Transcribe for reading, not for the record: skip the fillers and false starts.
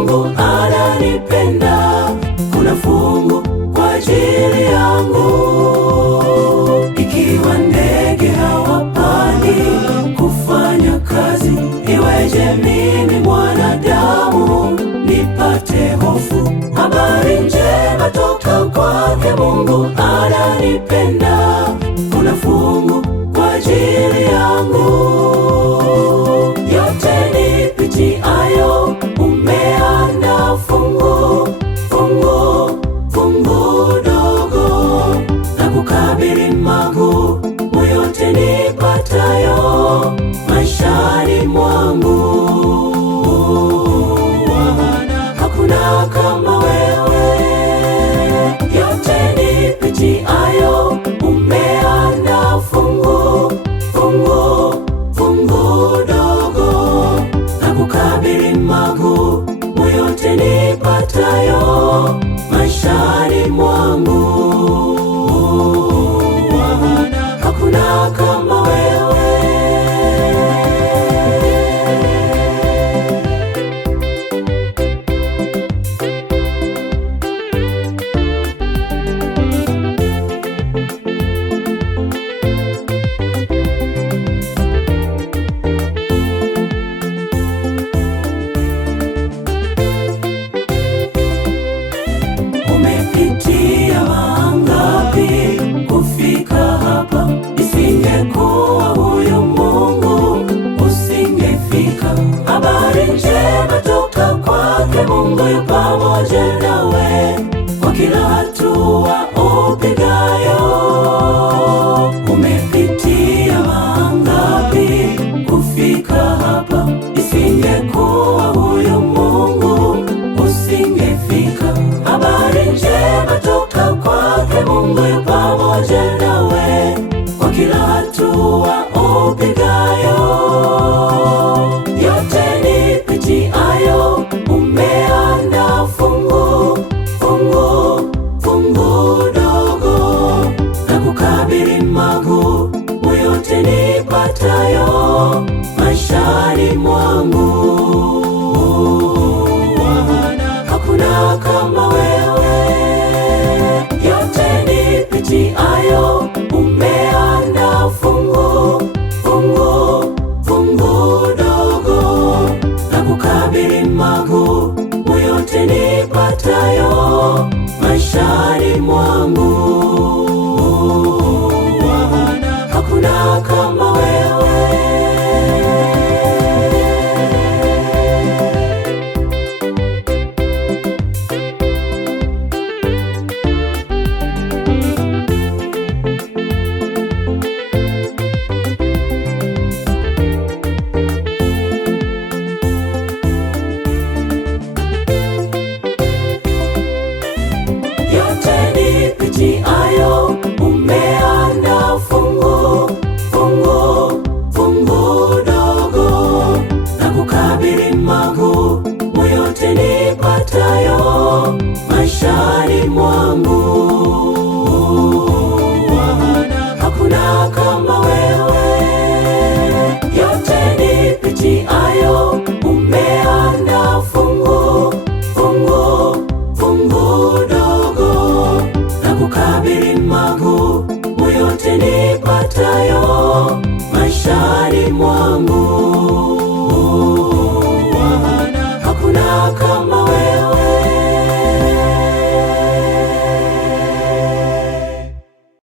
Mungu ananipenda, kuna fungu kwa ajili yangu. Ikiwa ndege hawapandi kufanya kazi, iweje mimi mwanadamu nipate hofu? Habari njema toka kwake Mungu ananipenda, kuna fungu kwa ajili yangu. Yote nipitiayo umeandaa fungu, fungu, fungu dogo na kukabili magumu yote nipatayo maishani mwangu. Hakuna kama wewe, yote nipitiayo umeandaa fungu, fungu, fungu dogo na kukabili magumu yote nipatayo maishani mwangu. Hakuna kama wewe. Umepitia mangapi kufika hapa? Isingekuwa huyu Mungu usingefika. Habari njema toka kwake Mungu yu pamoja nawe kwa kila hatua upigayo. Umepitia mangapi kufika hapa? Isingekuwa huyu Mungu usingefika. Habari njema toka kwake Mungu yu pamoja nawe kwa kila hatua upigayo. Yote nipitiayo umeandaa fungu, fungu, fungu dogo na kukabili magumu yote nipatayo maishani mwangu. Hakuna kama wewe, yote nipitiayo umeandaa fungu, fungu, fungu dogo na kukabili magumu yote nipatayo maishani mwangu. Hakuna kama wewe. Yote nipitiayo umeandaa fungu, fungu, fungu dogo na kukabili magumu yote nipatayo maishani mwangu. Hakuna kama wewe, yote nipitiayo umeandaa fungu, fungu, fungu dogo na kukabili magumu yote nipatayo maishani mwangu.